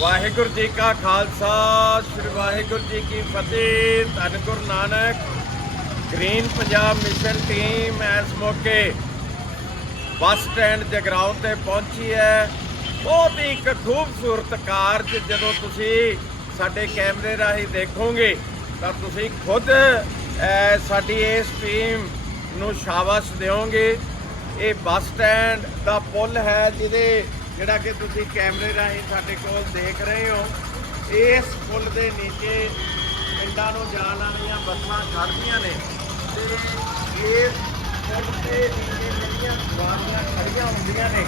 ਵਾਹਿਗੁਰੂ ਜੀ ਕਾ ਖਾਲਸਾ, ਸ੍ਰੀ ਵਾਹਿਗੁਰੂ ਜੀ ਕੀ ਫਤਿਹ। ਧੰਨ Guru Nanak, green Punjab mission team ਇਸ ਮੌਕੇ ਬੱਸ ਸਟੈਂਡ ਜਗਰਾਉਂ ਤੇ ਪਹੁੰਚੀ ਹੈ। ਬਹੁਤ ਹੀ ਇੱਕ ਖੂਬਸੂਰਤ ਕਾਰਜ ਜਦੋਂ ਤੁਸੀਂ ਸਾਡੇ ਕੈਮਰੇ ਰਾਹੀਂ ਦੇਖੋਗੇ, ਤਾਂ ਤੁਸੀਂ ਖੁਦ ਸਾਡੀ ਇਸ ਟੀਮ ਨੂੰ ਸ਼ਾਬਾਸ਼ ਦਿਓਗੇ। ਇਹ ਬੱਸ ਸਟੈਂਡ ਦਾ ਪੁਲ ਹੈ ਜਿਹਦੇ ਜਿਹੜਾ ਕਿ ਤੁਸੀਂ ਕੈਮਰੇ ਰਾਹੀਂ ਸਾਡੇ ਕੋਲ ਦੇਖ ਰਹੇ ਹੋ, ਇਸ ਪੁਲ ਦੇ ਨੀਚੇ ਪਿੰਡਾਂ ਨੂੰ ਜਾਣ ਵਾਲੀਆਂ ਬੱਸਾਂ ਖੜ੍ਹਦੀਆਂ ਨੇ ਤੇ ਇਸ ਪੁਲ ਦੇ ਨੀਚੇ ਜਿਹੜੀਆਂ ਸਵਾਰੀਆਂ ਖੜੀਆਂ ਹੁੰਦੀਆਂ ਨੇ,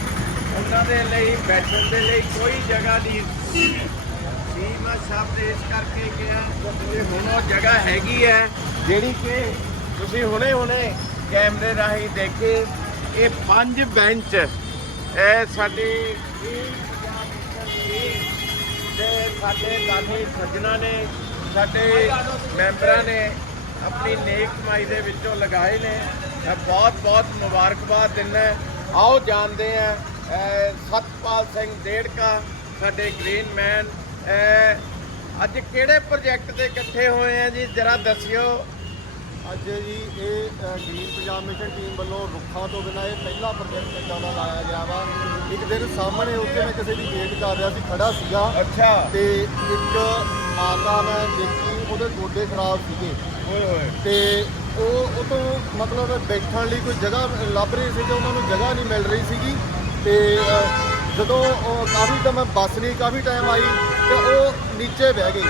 ਉਹਨਾਂ ਦੇ ਲਈ ਬੈਠਣ ਦੇ ਲਈ ਕੋਈ ਜਗ੍ਹਾ ਨਹੀਂ ਜੀ, ਮੈਂ ਸ਼ਬਦ ਇਸ ਕਰਕੇ ਕਿਹਾ ਕਿ ਹੁਣ ਉਹ ਜਗ੍ਹਾ ਹੈਗੀ ਹੈ ਜਿਹੜੀ ਕਿ ਤੁਸੀਂ ਹੁਣੇ ਹੁਣੇ ਕੈਮਰੇ ਰਾਹੀਂ ਦੇਖੇ, ਇਹ ਪੰਜ ਬੈਂਚ ਇਹ ਸਾਡੀ ਤੇ ਸਾਡੇ ਦਾਨੀ ਸੱਜਣਾ ਨੇ, ਸਾਡੇ ਮੈਂਬਰਾਂ ਨੇ ਆਪਣੀ ਨੇਕ ਕਮਾਈ ਦੇ ਵਿੱਚੋਂ ਲਗਾਏ ਨੇ। ਮੈਂ ਬਹੁਤ ਬਹੁਤ ਮੁਬਾਰਕਬਾਦ ਦਿੰਦਾ ਆਓ ਜਾਣਦੇ ਆ ਸਤਪਾਲ ਸਿੰਘ ਡੇੜਕਾ ਸਾਡੇ ਗ੍ਰੀਨ ਮੈਨ। ਅੱਜ ਕਿਹੜੇ ਪ੍ਰੋਜੈਕਟ ਤੇ ਇਕੱਠੇ ਹੋਏ ਆ ਜੀ? ਜਰਾ ਦੱਸਿਓ। ਅੱਜ ਜੀ ਇਹ ਗ੍ਰੀਨ ਪੰਜਾਬ ਮਿਸ਼ਨ ਟੀਮ ਵੱਲੋਂ ਰੁੱਖਾਂ ਤੋਂ ਬਿਨਾਂ ਇਹ ਪਹਿਲਾ ਪ੍ਰੋਜੈਕਟ ਇੱਦਾਂ ਦਾ ਲਾਇਆ ਗਿਆ ਵਾ। ਇੱਕ ਦਿਨ ਸਾਹਮਣੇ ਉੱਥੇ ਮੈਂ ਕਿਸੇ ਦੀ ਵੇਟ ਕਰ ਰਿਹਾ ਸੀ ਖੜਾ ਸੀਗਾ। ਅੱਛਾ। ਤੇ ਇੱਕ ਮਾਤਾ ਮੈਂ ਦੇਖੀ ਉਹਦੇ ਗੋਡੇ ਖਰਾਬ ਸੀਗੇ। ਓਏ ਹੋਏ। ਤੇ ਉਹ ਉਹ ਤੋਂ ਮਤਲਬ ਬੈਠਣ ਲਈ ਕੋਈ ਜਗ੍ਹਾ ਲੱਭ ਰਹੀ ਸੀ ਤੇ ਉਹਨਾਂ ਨੂੰ ਜਗ੍ਹਾ ਨਹੀਂ ਮਿਲ ਰਹੀ ਸੀਗੀ। ਤੇ ਜਦੋਂ ਉਹ ਕਾਫੀ ਟਾਈਮ ਬੱਸ ਨਹੀਂ ਕਾਫੀ ਟਾਈਮ ਆਈ ਤੇ ਉਹ ਨੀਚੇ ਬਹਿ ਗਈ।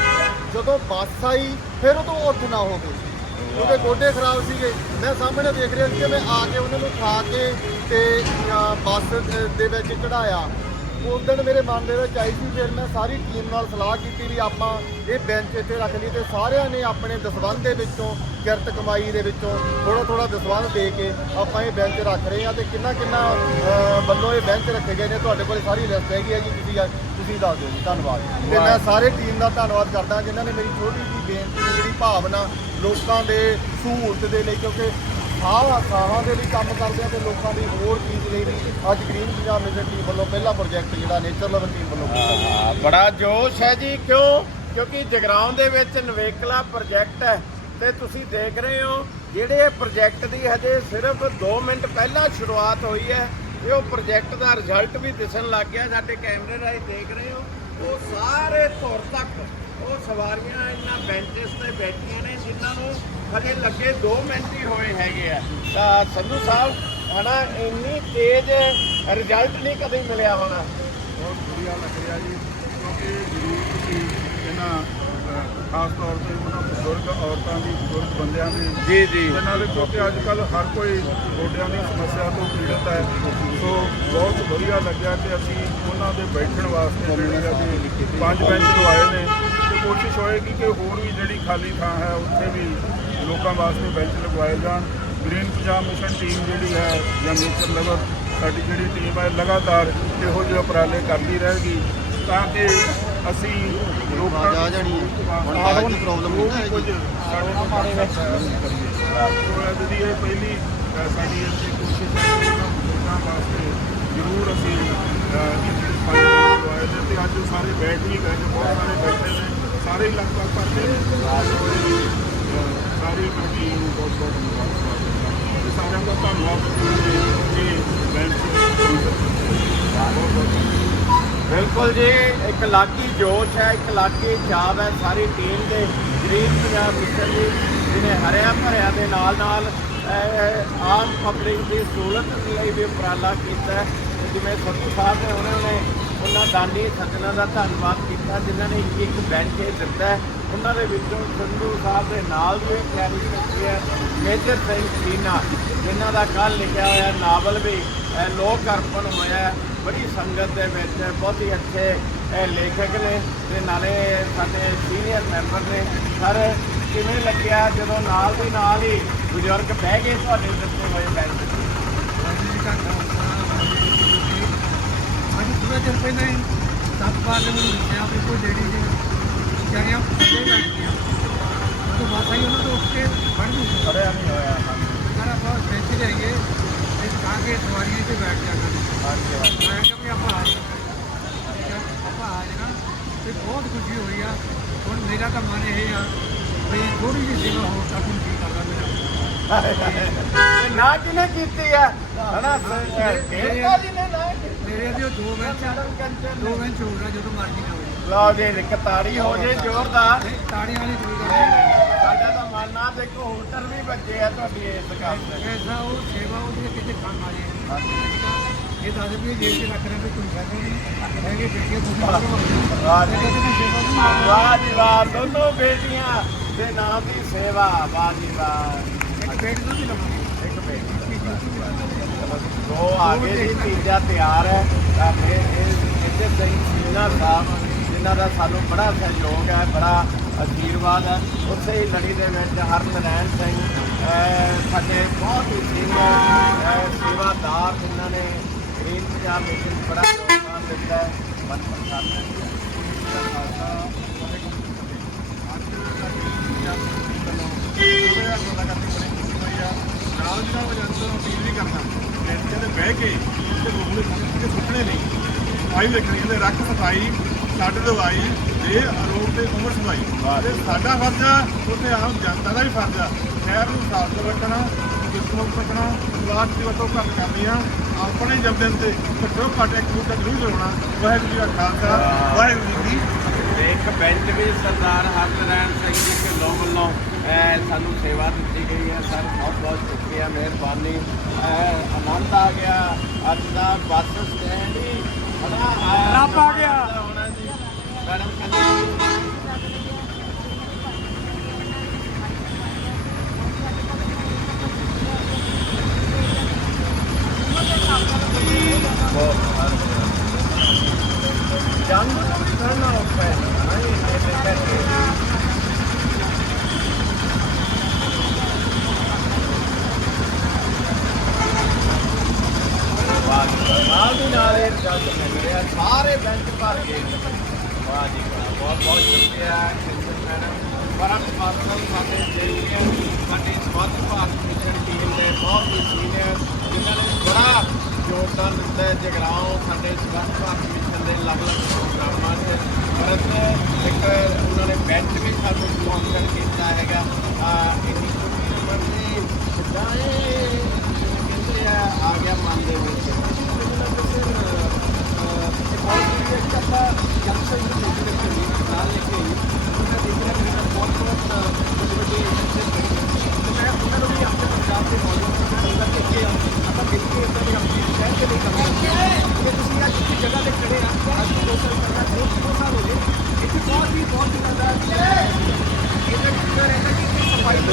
ਜਦੋਂ ਬੱਸ ਆਈ ਫਿਰ ਉਹ ਤੋਂ ਉੱਠ ਨਾ ਹੋ ਗਈ ਉਹਦੇ ਗੋਡੇ ਖਰਾਬ ਸੀਗੇ। ਮੈਂ ਸਾਹਮਣੇ ਦੇਖ ਰਿਹਾ ਸੀ ਕਿ ਮੈਂ ਆ ਕੇ ਉਹਨਾਂ ਨੂੰ ਉਠਾ ਕੇ ਤੇ ਅ, ਬੱਸ ਦੇ ਵਿੱਚ ਚੜਾਇਆ ਉਸ ਦਿਨ ਮੇਰੇ ਮਨ ਦੇ ਵਿੱਚ ਆਈ ਸੀ ਫਿਰ ਮੈਂ ਸਾਰੀ ਟੀਮ ਨਾਲ ਸਲਾਹ ਕੀਤੀ ਵੀ ਆਪਾਂ ਇਹ ਬੈਂਚ ਇੱਥੇ ਰੱਖ ਲਈ ਤੇ ਸਾਰਿਆਂ ਨੇ ਆਪਣੇ ਦਸਵੰਧ ਦੇ ਵਿੱਚੋਂ ਕਿਰਤ ਕਮਾਈ ਦੇ ਵਿੱਚੋਂ ਥੋੜਾ ਥੋੜਾ ਦਸਵੰਧ ਦੇ ਕੇ ਆਪਾਂ ਇਹ ਬੈਂਚ ਰੱਖ ਰਹੇ ਹਾਂ ਤੇ ਕਿੰਨਾ ਕਿੰਨਾ ਵੱਲੋਂ ਇਹ ਬੈਂਚ ਰੱਖੇ ਗਏ ਨੇ ਤੁਹਾਡੇ ਕੋਲ ਸਾਰੀ ਲਿਸਟ ਹੈਗੀ ਹੈ ਜੀ ਤੁਸੀਂ ਤੁਸੀਂ ਦੱਸ ਦਿਓ ਜੀ ਧੰਨਵਾਦ। ਤੇ ਮੈਂ ਸਾਰੇ ਟੀਮ ਦਾ ਧੰਨਵਾਦ ਕਰਦਾ ਜਿਨ੍ਹਾਂ ਨੇ ਮੇਰੀ ਛੋਟੀ ਜਿਹੀ ਬੇਨਤੀ ਜਿਹੜੀ ਭਾਵਨਾ ਲੋਕਾਂ ਦੇ ਸਹੂਲਤ ਦੇ ਲਈ ਕਿਉਂਕਿ ਸਾਹ ਸਾਹਾਂ ਦੇ ਲਈ ਕੰਮ ਕਰਦੇ ਆ ਤੇ ਲੋਕਾਂ ਦੀ ਹੋਰ ਚੀਜ਼ ਲਈ ਵੀ ਅੱਜ ਗ੍ਰੀਨ ਪੰਜਾਬ ਮਿਸ਼ਨ ਟੀਮ ਵੱਲੋਂ ਪਹਿਲਾ ਪ੍ਰੋਜੈਕਟ ਜਿਹੜਾ ਨੇਚਰ ਲਵਨ ਟੀਮ ਵੱਲੋਂ ਹਾਂ, ਬੜਾ ਜੋਸ਼ ਹੈ ਜੀ ਕਿਉਂ? ਕਿਉਂਕਿ ਜਗਰਾਉਂ ਦੇ ਵਿੱਚ ਨਵੇਕਲਾ ਪ੍ਰੋਜੈਕਟ ਹੈ ਤੇ ਤੁਸੀਂ ਦੇਖ ਰਹੇ ਹੋ ਜਿਹੜੇ ਇਹ ਪ੍ਰੋਜੈਕਟ ਦੀ ਹਜੇ ਸਿਰਫ 2 ਮਿੰਟ ਪਹਿਲਾਂ ਸ਼ੁਰੂਆਤ ਹੋਈ ਹੈ ਇਹ ਉਹ ਪ੍ਰੋਜੈਕਟ ਦਾ ਰਿਜ਼ਲਟ ਵੀ ਦਿਸਣ ਲੱਗ ਗਿਆ ਸਾਡੇ ਕੈਮਰੇ ਰਾਹੀਂ ਦੇਖ ਰਹੇ ਹੋ। ਉਹ ਸਾਰੇ ਧੁਰ ਤੱਕ ਉਹ ਸਵਾਰੀਆਂ ਇਹਨਾਂ ਬੈਂਚਸ ਤੇ ਬੈਠੀਆਂ ਨੇ ਜਿਨ੍ਹਾਂ ਨੂੰ ਹਜੇ ਲੱਗੇ 2 ਮਿੰਟ ਹੀ ਹੋਏ ਹੈਗੇ ਆ। ਤਾਂ ਸੰਧੂ ਸਾਹਿਬ ਹਨਾ ਇੰਨੀ ਤੇਜ਼ ਰਿਜ਼ਲਟ ਨਹੀਂ ਕਦੇ ਮਿਲਿਆ ਹੋਣਾ। ਬਹੁਤ ਵਧੀਆ ਲੱਗ ਰਿਹਾ ਜੀ ਕਿਉਂਕਿ ਜ਼ਰੂਰ ਤੁਸੀਂ ਇਹਨਾਂ ਖਾਸ ਤੌਰ ਤੇ ਉਹਨਾਂ ਬਜ਼ੁਰਗ ਔਰਤਾਂ ਦੀ ਬਜ਼ੁਰਗ ਬੰਦਿਆਂ ਦੀ ਜੀ ਜੀ। ਇਹਨਾਂ ਲਈ ਕਿਉਂਕਿ ਅੱਜ ਕੱਲ ਹਰ ਕੋਈ ਗੋਡਿਆਂ ਦੀ ਸਮੱਸਿਆ ਤੋਂ ਪੀੜਤ ਹੈ। ਸੋ ਬਹੁਤ ਵਧੀਆ ਲੱਗਿਆ ਕਿ ਅਸੀਂ ਉਹਨਾਂ ਦੇ ਬੈਠਣ ਵਾਸਤੇ ਜਿਹੜੇ ਵੀ ਪੰਜ ਬੈਂਚ ਲਵਾਏ ਨੇ। ਕੋਸ਼ਿਸ਼ ਹੋਏਗੀ ਕਿ ਹੋਰ ਵੀ ਜਿਹੜੀ ਖਾਲੀ ਥਾਂ ਹੈ ਉੱਥੇ ਵੀ ਲੋਕਾਂ ਵਾਸਤੇ ਬੈਂਚ ਲਗਵਾਏ ਜਾਣ ਗ੍ਰੀਨ ਪੰਜਾਬ ਮਿਸ਼ਨ ਟੀਮ ਜਿਹੜੀ ਹੈ ਜਾਂ ਨੇਚਰ ਲਵਰ ਸਾਡੀ ਜਿਹੜੀ ਟੀਮ ਹੈ ਲਗਾਤਾਰ ਇਹੋ ਜਿਹੇ ਉਪਰਾਲੇ ਕਰਦੀ ਰਹੇਗੀ ਤਾਂ ਕਿ ਅਸੀਂ ਲੋਕਾਂ ਆ ਜਾਣੀ ਹੈ। ਹੁਣ ਆਵਾਜ਼ ਦੀ problem ਨਹੀਂ ਹੈਗੀ। ਕੁਝ ਸਾਡੇ ਤੋਂ ਮਾਰੇ ਵਿੱਚ ਦੀ ਇਹ ਪਹਿਲੀ ਸਾਡੀ ਇੱਥੇ ਕੋਸ਼ਿਸ਼ ਹੈ ਕਿ ਉਹਨਾਂ ਬਜ਼ੁਰਗਾਂ ਵਾਸਤੇ ਜ਼ਰੂਰ ਅਸੀਂ ਇਹ ਜਿਹੜੇ ਤੇ ਅੱਜ ਸਾਰੇ ਬੈਠ ਵੀ ਗਏ ਬਹੁਤ ਸਾਰੇ ਬੈਠੇ ਨੇ ਸਾਰੇ ਲਗਭਗ ਭਰਦੇ ਨੇ ਸੋ ਨੂੰ ਬਹੁਤ ਬਹੁਤ ਮੁਬਾਰਕਬਾਦ ਤੇ ਸਾਰਿਆਂ ਦਾ ਧੰਨਵਾਦ ਕਿ ਬਿਲਕੁਲ ਜੀ, ਇੱਕ ਲਾਗੀ ਜੋਸ਼ ਹੈ, ਇੱਕ ਲਾਗੀ ਚਾਹ ਹੈ ਸਾਰੀ ਟੀਮ ਦੇ, ਗਰੀਬ ਪੰਜਾਬ ਮਿਸ਼ਨ ਜੀ, ਜਿਹਨੇ ਹਰਿਆ ਭਰਿਆ ਦੇ ਨਾਲ ਨਾਲ ਆਮ ਪਬਲਿਕ ਦੀ ਸਹੂਲਤ ਲਈ ਵੀ ਉਪਰਾਲਾ ਕੀਤਾ ਜਿਵੇਂ ਸੰਧੂ ਸਾਹਿਬ ਨੇ ਉਹਨਾਂ ਨੇ ਉਹਨਾਂ ਦਾਨੀ ਸੱਜਣਾ ਦਾ ਧੰਨਵਾਦ ਕੀਤਾ, ਜਿਨ੍ਹਾਂ ਨੇ ਇੱਕ ਬੈਂਚ ਇਹ ਦਿੱਤਾ ਉਹਨਾਂ ਦੇ ਵਿੱਚੋਂ ਸੰਧੂ ਸਾਹਿਬ ਦੇ ਨਾਲ ਵੀ ਕੈਰੀ ਕੀਤੀ ਹੈ, ਮੇਜਰ ਸਿੰਘ ਸੀਨਾ, ਜਿਨ੍ਹਾਂ ਦਾ ਕੱਲ ਲਿਖਿਆ ਹੋਇਆ ਨਾਵਲ ਵੀ ਲੋਕ ਅਰਪਣ ਹੋਇਆ ਬੜੀ ਸੰਗਤ ਦੇ ਵਿੱਚ ਬਹੁਤ ਹੀ ਅੱਛੇ ਲੇਖਕ ਨੇ ਤੇ ਨਾਲੇ ਸਾਡੇ ਸੀਨੀਅਰ ਮੈਂਬਰ ਨੇ। ਸਰ, ਕਿਵੇਂ ਲੱਗਿਆ ਜਦੋਂ ਨਾਲ ਦੀ ਨਾਲ ਹੀ ਬਜ਼ੁਰਗ ਬਹਿ ਗਏ ਤੁਹਾਡੇ ਦਿੱਤੇ ਹੋਏ ਬੈਂਚ ਅੱਜ ਥੋੜਾ ਚਿਰ ਪਹਿਲਾਂ ਹੀ ਤੋਂ ਤੇ ਆਪਾਂ ਆ ਜਾਣਾ। ਤੇ ਬਹੁਤ ਖੁਸ਼ੀ ਹੋਈ ਆ। ਹੁਣ ਮੇਰਾ ਤਾਂ ਮਨ ਇਹ ਆ ਵੀ ਥੋੜੀ ਜਿਹੀ ਸੇਵਾ ਹੋ ਸਕੂੰ ਕੀ ਕਰਦਾ ਮੇਰਾ। ਨਾ ਕਿਨੇ ਕੀਤੀ ਆ? ਹਨਾ ਦੇਵਤਾ ਜੀ ਨੇ ਨਾ ਮੇਰੇ ਤੇ ਉਹ ਦੋ ਬੈਂਚ ਦੋ ਬੈਂਚ ਹੋ ਗਿਆ ਜਦੋਂ ਮਰਜ਼ੀ ਨਾ ਹੋਵੇ ਲਓ ਜੀ ਇੱਕ ਤਾੜੀ ਹੋ ਜੇ ਜ਼ੋਰਦਾਰ। ਤੇ ਤਾੜੀਆਂ ਵਾਲੀ ਗੱਲ ਨਹੀਂ ਸਾਡਾ ਤਾਂ ਮਨ ਦੇਖੋ ਹੋਟਲ ਵੀ ਬੱਜੇ ਆ ਤੁਹਾਡੀ ਇਸ ਕੰਮ ਤੇ। ਐਸਾ ਉਹ ਸੇਵਾ ਉਹਦੀ ਕਿਤੇ ਕੰਮ ਆ। ਜੇ। ਇਹ ਦੱਸ ਵੀ 'ਚ ਰੱਖ ਰਹੇ ਕੋਈ ਫਾਇਦਾ ਨਹੀਂ। ਹੈਗੇ ਬੇਟੀਆਂ ਤੁਸੀਂ ਵਾਹ ਜੀ ਵਾਹ ਜੀ। ਵਾਹ ਦੋਨੋਂ ਬੇਟੀਆਂ ਦੇ ਨਾਮ ਦੀ ਸੇਵਾ। ਵਾਹ ਜੀ ਵਾਹ। ਇੱਕ ਬੇਟ ਨੂੰ ਵੀ ਲਵਾਂਗੇ। ਇੱਕ ਬੇਟੀ। ਦੋ ਗਏ ਜੀ ਤੀਜਾ ਤਿਆਰ ਹੈ। ਤਾਂ ਇੱਥੇ ਸਹੀ ਸੀਨਾ ਸਾਹਿਬ, ਜਿਨ੍ਹਾਂ ਦਾ ਸਾਨੂੰ ਬੜਾ ਸਹਿਯੋਗ ਹੈ, ਬੜਾ ਅਸ਼ੀਰਵਾਦ ਹੈ ਉਸੇ ਹੀ ਲੜੀ ਦੇ ਵਿੱਚ ਹਰਨਰੈਣ ਸਿੰਘ ਸਾਡੇ ਬਹੁਤ ਹੀ ਸੀਨੀਅਰ ਸੇਵਾਦਾਰ ਜਿਨ੍ਹਾਂ ਨੇ ਗ੍ਰੀਨ ਪੰਜਾਬ ਮਿਸ਼ਨ ਬੜਾ ਯੋਗਦਾਨ ਦਿੱਤਾ ਹੈ, ਮਨ ਪ੍ਰਸਾਦ ਸਿੰਘ ਨਾਲ ਜਿਹੜਾ ਵਜੰਤਰ ਅਪੀਲ ਵੀ ਕਰਨਾ। ਬੈਠੇ ਤੇ ਬਹਿ ਕੇ ਤੇ ਰੋਲੇ ਕੇ ਸੁੱਟਣੇ ਨਹੀਂ। ਸਫ਼ਾਈ ਵੇਖਣੀ ਇਹਦੇ ਰੱਖ ਸਫ਼ਾਈ ਛੱਡ ਦਵਾਈ ਦੇ ਆਰੋਗ ਤੇ ਉਮਰ ਸਫ਼ਾਈ ਤੇ ਸਾਡਾ ਫਰਜ਼ ਆ ਉੱਥੇ ਆਮ ਜਨਤਾ ਦਾ ਵੀ ਫਰਜ਼ ਆ। ਸ਼ਹਿਰ ਨੂੰ ਸਾਫ਼ ਰੱਖਣਾ ਜਿਸਮ ਰੱਖਣਾ ਪਲਾਸਟਿਕ ਦੀ ਵਰਤੋਂ ਘੱਟ ਕਰਨੀ ਆ। ਆਪਣੇ ਜੰਮਦਿਨ ਤੇ ਘੱਟੋ ਘੱਟ ਇੱਕ ਬੂਟਾ ਜ਼ਰੂਰ ਲਾਉਣਾ ਵਾਹਿਗੁਰੂ ਜੀ ਦਾ ਖਾਲਸਾ ਵਾਹਿਗੁਰੂ ਜੀ ਤੇ ਇੱਕ ਬੈਂਚ ਵੀ ਸਰਦਾਰ ਹਰਨਰੈਣ ਸਿੰਘ ਜੀ ਢਿੱਲੋਂ ਵੱਲੋਂ ਅਹ, ਸਾਨੂੰ ਸੇਵਾ ਦਿੱਤੀ ਗਈ ਹੈ। ਸਰ ਬਹੁਤ ਬਹੁਤ ਸ਼ੁਕਰੀਆ ਮਿਹਰਬਾਨੀ। ਆਨੰਦ ਆ ਗਿਆ। ਅੱਜ ਦਾ ਬੱਸ ਸਟੈਂਡ ਹੀ ਬੜਾ ਰੱਬ ਆ ਗਿਆ। ਹੋਣਾ ਜੀ। ਮੈਡਮ ਕਹਿੰਦੇ ਜੰਗ ਨੂੰ ਵੀ ਕਰਨਾ ਔਖਾ ਹੈ ਨਹੀਂ ਇਹ ਕਰਕੇ ਵਾਹ ਜੀ ਵਾਹ। ਨਾਲ ਦੀ ਨਾਲ ਇਹ ਜੰਗ ਮਿਲ ਰਿਹਾ। ਸਾਰੇ ਬੈਂਚ ਭਰ ਗਏ ਵਾਹ ਜੀ ਵਾਹ, ਬਹੁਤ ਬਹੁਤ ਸ਼ੁਕਰੀਆ ਕਿਸ਼ਨ ਮੈਡਮ। ਪਰਮ ਪਾਸਨ ਸਾਡੇ ਜਿਹੜੇ ਸਾਡੇ ਸਵੱਛ ਭਾਰਤ ਮਿਸ਼ਨ ਟੀਮ ਦੇ ਬਹੁਤ ਹੀ ਸੀਨੀਅਰ ਜਿਨ੍ਹਾਂ ਨੇ ਬੜਾ ਯੋਗਦਾਨ ਦਿੱਤਾ ਹੈ। ਜਗਰਾਉਂ ਸਾਡੇ ਸਵੱਛ ਭਾਰਤ ਮਿਸ਼ਨ ਦੇ ਅਲੱਗ-ਅਲੱਗ ਪ੍ਰੋਗਰਾਮਾਂ 'ਚ। ਪਰਤ ਇੱਕ ਉਹਨਾਂ ਨੇ ਬੈਂਚ ਵੀ ਸਾਨੂੰ ਸਪਾਂਸਰ ਕੀਤਾ ਹੈਗਾ। ਆ, ਇੰਨੀ ਛੋਟੀ ਉਮਰ ਦੀ ਸਿੱਧਾ ਇਹ ਕਹਿੰਦੇ ਆ ਗਿਆ ਮਨ ਦੇ ਵਿੱਚ।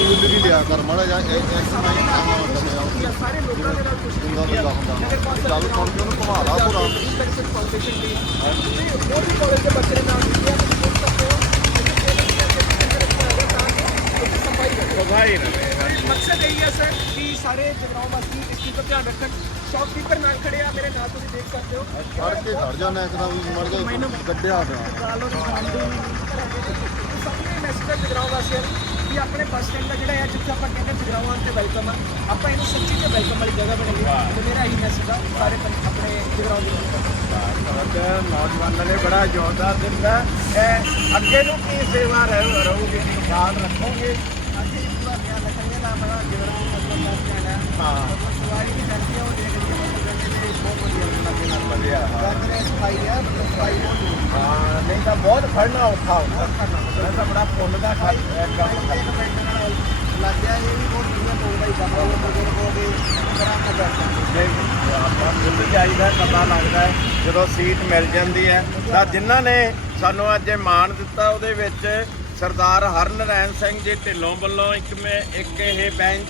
ਬਿੱਲ ਵੀ ਲਿਆ ਕਰ ਮਾੜਾ ਜਿਹਾ ਐਕਸ ਕੰਮ ਆਉਂਦਾ ਮੇਰਾ ਸਾਰੇ ਲੋਕਾਂ ਦੇ ਨਾਲ ਕੁਝ ਹੁੰਦਾ ਹੁੰਦਾ। ਚੱਲ ਸੁਣ ਕੇ ਉਹਨੂੰ ਘੁਮਾ ਲਾ ਪੂਰਾ। ਸਫ਼ਾਈ ਰਹੇ ਮਕਸਦ ਇਹ ਹੈ ਸਰ ਕਿ ਸਾਰੇ ਜਗਰਾਉਂ ਵਾਸੀ ਇਸ ਚੀਜ਼ ਦਾ ਧਿਆਨ ਰੱਖਣ। ਸ਼ੌਪਕੀਪਰ ਨਾਲ ਖੜੇ ਆ ਮੇਰੇ ਨਾਲ ਤੁਸੀਂ ਦੇਖ ਸਕਦੇ ਹੋ। ਫੜ ਕੇ ਖੜ ਜਾਣਾ ਇੱਕਦਮ ਮੜ ਜਾ ਗੱਡਿਆ ਪਿਆ। ਦੇ ਸਭ ਨੂੰ ਮੈਸੇਜ ਜਗਰਾਉਂ ਵਾਸੀਆਂ ਨੂੰ। ਕਿ ਆਪਣੇ ਬੱਸ ਸਟੈਂਡ ਦਾ ਜਿਹੜਾ ਹੈ ਜਿੱਥੇ ਆਪਾਂ ਕਹਿੰਦੇ ਆਉਣ ਤੇ ਵੈਲਕਮ ਆ ਆਪਾਂ ਇਹਨੂੰ ਸੱਚੀ ਤੇ ਵੈਲਕਮ ਵਾਲੀ ਜਗ੍ਹਾ ਬਣਾਈਏ। ਤੇ ਮੇਰਾ ਇਹੀ ਮੈਸੇਜ ਆ ਸਾਰੇ ਆਪਣੇ ਜਗਰਾਉਂ ਦੇ ਲੋਕਾਂ ਨੌਜਵਾਨਾਂ ਨੇ ਬੜਾ ਯੋਗਦਾਨ ਦਿੱਤਾ। ਇਹ ਅੱਗੇ ਨੂੰ ਕੀ ਸੇਵਾ ਰਹੂ ਰਹੂਗੀ ਖਿਆਲ ਰੱਖੋਗੇ? ਇਹ ਪੂਰਾ ਧਿਆਨ ਰੱਖਾਂਗੇ ਨਾ ਆਪਣਾ ਜਗਰਾਉਂ ਮਤਲਬ ਬੱਸ ਸਟੈਂਡ ਹੈ। ਸਵਾਰੀ ਵੀ ਕਰਦੀ ਆ ਉਹ ਦੇਖ ਤੇ ਬਹੁਤ ਵਧੀਆ ਲੱਗੇ ਨਾਲ ਵਧੀਆ ਹਾਂ। ਸਫ਼ਾਈ ਹੈ ਸਫ਼ਾਈ ਬਹੁਤ ਹੈ ਨਹੀਂ ਤਾਂ ਬਹੁਤ ਖੜਨਾ ਔਖਾ ਹੁੰਦਾ। ਤਾਂ ਬੜਾ ਪੁੰਨ ਦਾ ਖਾ- ਕੰਮ ਨਾਲ ਲੱਗ ਇਹ ਵੀ ਬਹੁਤ ਦੂਰ ਹੋ ਗਈ ਬਾਬਾ ਉਹ ਬਜ਼ੁਰਗ ਹੋ ਗਏ ਬੜਾ ਮਜ਼ਾ ਆਪਾਂ ਖੁੱਲ ਜਾਈਦਾ, ਪਤਾ ਲੱਗਦਾ ਹੈ, ਜਦੋਂ ਸੀਟ ਮਿਲ ਜਾਂਦੀ ਹੈ। ਤਾਂ ਜਿਨ੍ਹਾਂ ਨੇ ਸਾਨੂੰ ਅੱਜ ਇਹ ਮਾਣ ਦਿੱਤਾ, ਉਹਦੇ ਵਿੱਚ ਸਰਦਾਰ ਹਰਨਰੈਣ ਸਿੰਘ ਜੀ ਢਿੱਲੋਂ ਵੱਲੋਂ ਇੱਕ ਮੈਂ, ਇੱਕ ਇਹ ਬੈਂਚ,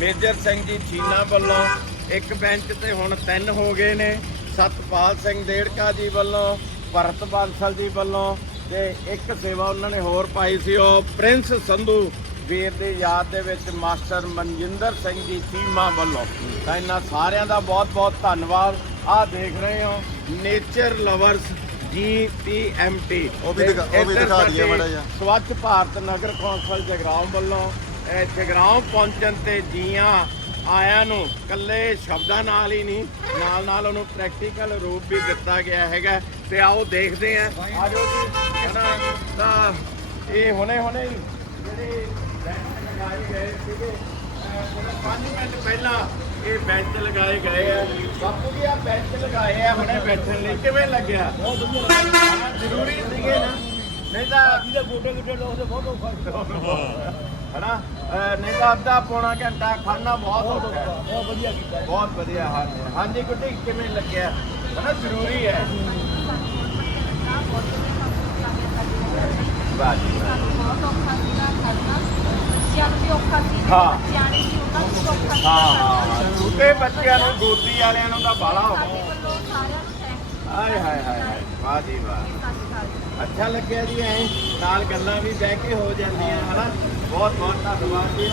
ਮੇਜਰ ਸਿੰਘ ਜੀ ਛੀਨਾ ਵੱਲੋਂ ਇੱਕ ਬੈਂਚ ਤੇ ਹੁਣ ਤਿੰਨ ਹੋ ਗਏ ਨੇ। ਸਤਪਾਲ ਸਿੰਘ ਦੇੜਕਾ ਜੀ ਵੱਲੋਂ, ਭਰਤ ਬਾਂਸਲ ਜੀ ਵੱਲੋਂ ਤੇ ਇੱਕ ਸੇਵਾ ਉਹਨਾਂ ਨੇ ਹੋਰ ਪਾਈ ਸੀ ਉਹ ਪ੍ਰਿੰਸ ਸੰਧੂ ਵੀਰ ਦੀ ਯਾਦ ਦੇ ਵਿੱਚ ਮਾਸਟਰ ਮਨਜਿੰਦਰ ਸਿੰਘ ਜੀ ਚੀਮਾ ਵੱਲੋਂ। ਤਾਂ ਇਹਨਾਂ ਸਾਰਿਆਂ ਦਾ ਬਹੁਤ-ਬਹੁਤ ਧੰਨਵਾਦ। ਆਹ ਦੇਖ ਰਹੇ ਹੋ ਨੇਚਰ ਲਵਰਸ ਜੀਪੀਐਮਟੀ ਉਹ ਵੀ ਦਿਖਾ- ਉਹ ਵੀ ਦਿਖਾ ਦਈਏ ਮਾੜਾ ਜਿਹਾ। ਸਵੱਛ ਭਾਰਤ ਨਗਰ ਕੌਂਸਲ ਜਗਰਾਉਂ ਵੱਲੋਂ ਇਹ ਜਗਰਾਉਂ ਪਹੁੰਚਣ ਤੇ ਜੀਆਂ ਆਇਆਂ ਨੂੰ ਕੱਲੇ ਸ਼ਬਦਾਂ ਨਾਲ ਹੀ ਨਹੀਂ ਨਾਲ ਨਾਲ ਉਹਨੂੰ ਪ੍ਰੈਕਟੀਕਲ ਰੂਪ ਵੀ ਦਿੱਤਾ ਗਿਆ ਹੈਗਾ। ਤੇ ਆਓ ਦੇਖਦੇ ਆਂ। ਆਜੋ ਜੀ। ਤਾਂ ਇਹ ਹੁਣੇ ਹੁਣੇ ਹੀ ਜਿਹੜੇ ਬੈਂਚ ਲਗਾਏ ਗਏ ਸੀਗੇ 5 ਮਿੰਟ ਪਹਿਲਾਂ ਇਹ ਬੈਂਚ ਲਗਾਏ ਗਏ ਆ। ਬਾਪੂ ਜੀ ਆ ਬੈਂਚ ਲਗਾਏ ਆ ਹੁਣੇ ਬੈਠਣ ਲਈ। ਕਿਵੇਂ ਲੱਗਿਆ? ਬਹੁਤ ਵਧੀਆ ਜ਼ਰੂਰੀ ਸੀਗੇ ਨਾ। ਨਹੀਂ ਤਾਂ ਜਿਹਦੇ ਗੋਡੇ ਗਿੱਟੇ ਲੋਕ ਤੇ ਬਹੁਤ ਔਖਾ ਹਨਾ? ਨਹੀਂ ਤਾਂ ਅੱਧਾ ਪੌਣਾ ਘੰਟਾ ਖੜਨਾ ਬਹੁਤ ਔਖਾ ਬਹੁਤ ਵਧੀਆ ਕੀਤਾ। ਬਹੁਤ ਵਧੀਆ ਹਾਂਜੀ। ਹਾਂਜੀ ਗੁੱਡੀ ਕਿਵੇਂ ਲੱਗਿਆ? ਹਨਾ ਜ਼ਰੂਰੀ ਹੈ। ਵਾਹ। ਬਹੁਤ ਔਖਾ ਸੀਗਾ ਕਰਨਾ। ਬੱਚਿਆਂ ਨੂੰ ਵੀ ਔਖਾ ਸੀ ਤੇ ਹਾਂ। ਬੱਚਿਆਂ ਨੇ ਵੀ ਉਹਨਾਂ ਨੂੰ ਵੀ ਔਖਾ ਸੀ ਹਾਂ ਹਾਂ ਛੋਟੇ ਬੱਚਿਆਂ ਨੂੰ ਗੋਦੀ ਵਾਲਿਆਂ ਨੂੰ ਤਾਂ ਬਾਲਾ ਸਾਡੇ ਹੋ ਵੱਲੋਂ ਸਾਰਿਆਂ ਨੂੰ ਥੈਂਕਸ ਹਾਏ ਹਾਏ ਹਾਏ ਹਾਏ ਵਾਹ ਜੀ ਵਾਹ। ਸਤਿ ਸ਼੍ਰੀ ਅਕਾਲ ਅੱਛਾ ਲੱਗਿਆ ਜੀ ਐ ਨਾਲ ਗੱਲਾਂ ਵੀ ਬਹਿ ਕੇ ਹੋ ਜਾਂਦੀਆਂ ਹਨਾ? ਬਹੁਤ ਬਹੁਤ ਧੰਨਵਾਦ ਜੀ।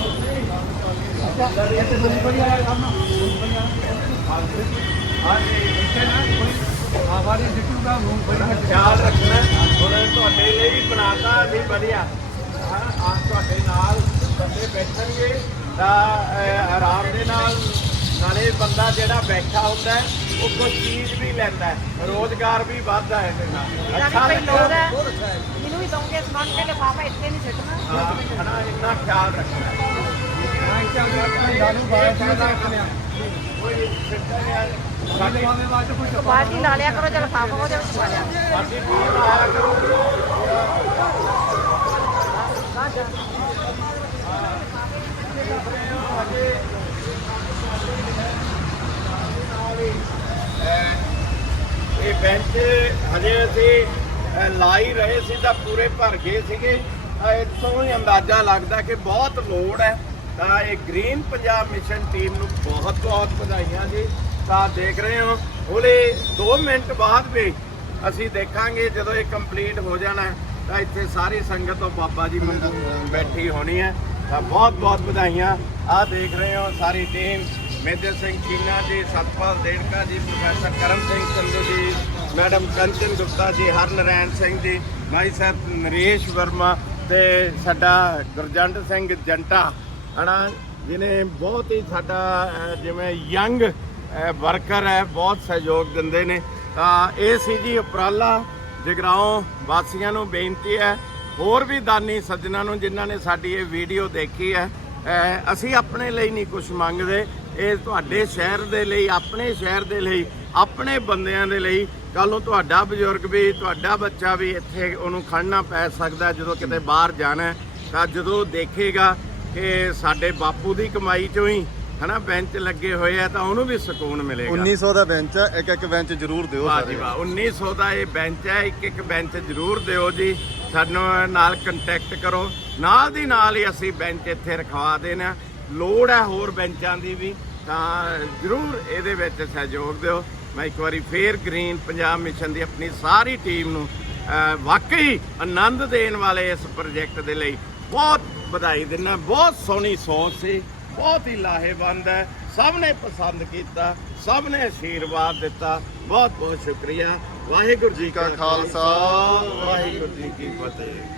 ਮੂੰਗਫਲੀ ਦਾ ਖਿਆਲ ਰੱਖਣਾ। ਲਈ ਵੀ ਬਣਾਤਾ ਅਸੀਂ ਵਧੀਆ। ਹਾਂ ਆ ਤੁਹਾਡੇ ਨਾਲ ਬੰਦੇ ਬੈਠਣਗੇ ਤਾਂ ਆਰਾਮ ਦੇ ਨਾਲ ਨਾਲੇ ਬੰਦਾ ਜਿਹੜਾ ਬੈਠਾ ਹੁੰਦਾ ਉਹ ਕੋਈ ਚੀਜ਼ ਵੀ ਲੈਂਦਾ ਰੋਜ਼ਗਾਰ ਵੀ ਵੱਧਦਾ ਹੈ ਇਹਦੇ ਨਾਲ। ਅੱਛਾ? ਹੈ ਇਹਨੂੰ ਵੀ ਦਊਂਗੇ ਸਮਾਨ ਕੇ ਲਿਫਾਫਾ ਇੱਥੇ ਨਹੀਂ ਸਿੱਟਣਾ ਹਾਂ ਇੰਨਾ ਖਿਆਲ ਰੱਖਣਾ ਹਾਂ। ਕੋਈ ਸਿੱਟਾ ਨਹੀਂ ਸਾਡੇ ਲਾ ਲਿਆ ਕਰੋ ਜੇ ਲਿਫਾਫਾ ਉਹਦੇ ਵਿੱਚ ਪਾ ਲਿਆ ਇਹ ਬੈਂਚ ਹਜੇ ਅਸੀਂ ਅਹ, ਲਾ ਹੀ ਰਹੇ ਸੀ ਤਾਂ ਪੂਰੇ ਭਰ ਗਏ ਸੀਗੇ। ਅਹ, ਇੱਥੋਂ ਹੀ ਅੰਦਾਜ਼ਾ ਲੱਗਦਾ ਕਿ ਬਹੁਤ ਲੋੜ ਹੈ। ਤਾਂ ਇਹ ਗ੍ਰੀਨ ਪੰਜਾਬ ਮਿਸ਼ਨ ਟੀਮ ਨੂੰ ਬਹੁਤ ਬਹੁਤ ਵਧਾਈਆਂ ਜੀ। ਤਾਂ ਦੇਖ ਰਹੇ ਹੋ ਉਹਲੇ 2 ਮਿੰਟ ਬਾਅਦ ਵੀ ਅਸੀਂ ਦੇਖਾਂਗੇ ਜਦੋਂ ਇਹ ਕੰਪਲੀਟ ਹੋ ਜਾਣਾ, ਤਾਂ ਇੱਥੇ ਸਾਰੀ ਸੰਗਤ ਤੋਂ ਬਾਬਾ ਜੀ ਮੰਦਰ ਬੈਠੀ ਹੋਣੀ ਹੈ। ਤਾਂ ਬਹੁਤ ਬਹੁਤ ਵਧਾਈਆਂ। ਆਹ ਦੇਖ ਰਹੇ ਹੋ ਸਾਰੀ ਟੀਮ ਮੇਜਰ ਸਿੰਘ ਚੀਨਾ ਜੀ, ਸਤਪਾਲ ਦੇਣਕਾ ਜੀ, ਪ੍ਰੋਫੈਸਰ ਕਰਮ ਸਿੰਘ ਸੰਧੂ ਜੀ, ਮੈਡਮ ਕੰਚਨ ਗੁਪਤਾ ਜੀ, ਹਰਨਰੈਣ ਸਿੰਘ ਜੀ ਮਾਈ ਸਾਹਿਬ ਨਰੇਸ਼ ਵਰਮਾ ਤੇ ਸਾਡਾ ਗੁਰਜੰਟ ਸਿੰਘ ਜੰਟਾ, ਹਨਾ? ਜਿਹਨੇ ਬਹੁਤ ਹੀ ਸਾਡਾ ਜਿਵੇਂ ਯੰਗ ਵਰਕਰ ਹੈ, ਬਹੁਤ ਸਹਿਯੋਗ ਦਿੰਦੇ ਨੇ। ਤਾਂ ਇਹ ਸੀ ਜੀ ਉਪਰਾਲਾ। ਜਗਰਾਉਂ ਵਾਸੀਆਂ ਨੂੰ ਬੇਨਤੀ ਹੈ, ਹੋਰ ਵੀ ਦਾਨੀ ਸੱਜਣਾ ਨੂੰ ਜਿਨ੍ਹਾਂ ਨੇ ਸਾਡੀ ਇਹ ਵੀਡੀਓ ਦੇਖੀ ਹੈ ਅਸੀਂ ਆਪਣੇ ਲਈ ਨਹੀਂ ਕੁਝ ਮੰਗਦੇ। ਇਹ ਤੁਹਾਡੇ ਸ਼ਹਿਰ ਦੇ ਲਈ, ਆਪਣੇ ਸ਼ਹਿਰ ਦੇ ਲਈ, ਆਪਣੇ ਬੰਦਿਆਂ ਦੇ ਲਈ। ਕੱਲ ਨੂੰ ਤੁਹਾਡਾ ਬਜ਼ੁਰਗ ਵੀ, ਤੁਹਾਡਾ ਬੱਚਾ ਵੀ ਇੱਥੇ ਉਹਨੂੰ ਖੜਨਾ ਪੈ ਸਕਦਾ, ਜਦੋਂ ਕਿਤੇ ਬਾਹਰ ਜਾਣਾ ਤਾਂ ਜਦੋਂ ਦੇਖੇਗਾ ਕਿ ਸਾਡੇ ਬਾਪੂ ਦੀ ਕਮਾਈ ਚੋਂ ਹੀ ਹਨਾ ਬੈਂਚ ਲੱਗੇ ਹੋਏ ਆ ਤਾਂ ਉਹਨੂੰ ਵੀ ਸਕੂਨ ਮਿਲੇਗਾ। 1900 ਦਾ ਬੈਂਚ ਹੈ ਇੱਕ ਇੱਕ ਬੈਂਚ ਜ਼ਰੂਰ ਦਿਓ ਵਾਹ ਜੀ ਵਾਹ 1900 ਦਾ ਇਹ ਬੈਂਚ ਹੈ ਇੱਕ ਇੱਕ ਬੈਂਚ ਜ਼ਰੂਰ ਦਿਓ ਜੀ। ਸਾਨੂੰ ਨਾਲ ਕੰਟੈਕਟ ਕਰੋ। ਨਾਲ ਦੀ ਨਾਲ ਹੀ ਅਸੀਂ ਬੈਂਚ ਇੱਥੇ ਰਖਵਾ ਦੇਣਾ ਲੋੜ ਹੈ ਹੋਰ ਬੈਂਚਾਂ ਦੀ ਵੀ ਤਾਂ ਜ਼ਰੂਰ ਇਹਦੇ ਵਿੱਚ ਸਹਿਯੋਗ ਦਿਓ। ਮੈਂ ਇੱਕ ਵਾਰੀ ਫੇਰ ਗ੍ਰੀਨ ਪੰਜਾਬ ਮਿਸ਼ਨ ਦੀ ਆਪਣੀ ਸਾਰੀ ਟੀਮ ਨੂੰ ਵਾਕਈ ਆਨੰਦ ਦੇਣ ਵਾਲੇ ਇਸ ਪ੍ਰੋਜੈਕਟ ਦੇ ਲਈ ਬਹੁਤ ਵਧਾਈ ਦਿੰਦਾ। ਬਹੁਤ ਸੋਹਣੀ ਸੋਚ ਸੀ। ਬਹੁਤ ਹੀ ਲਾਹੇਵੰਦ ਹੈ। ਸਭ ਨੇ ਪਸੰਦ ਕੀਤਾ ਸਭ ਨੇ ਆਸ਼ੀਰਵਾਦ ਦਿੱਤਾ। ਬਹੁਤ ਬਹੁਤ ਸ਼ੁਕਰੀਆ। ਵਾਹਿਗੁਰੂ ਜੀ ਕਾ ਖਾਲਸਾ। ਵਾਹਿਗੁਰੂ ਜੀ ਕੀ ਫਤਿਹ।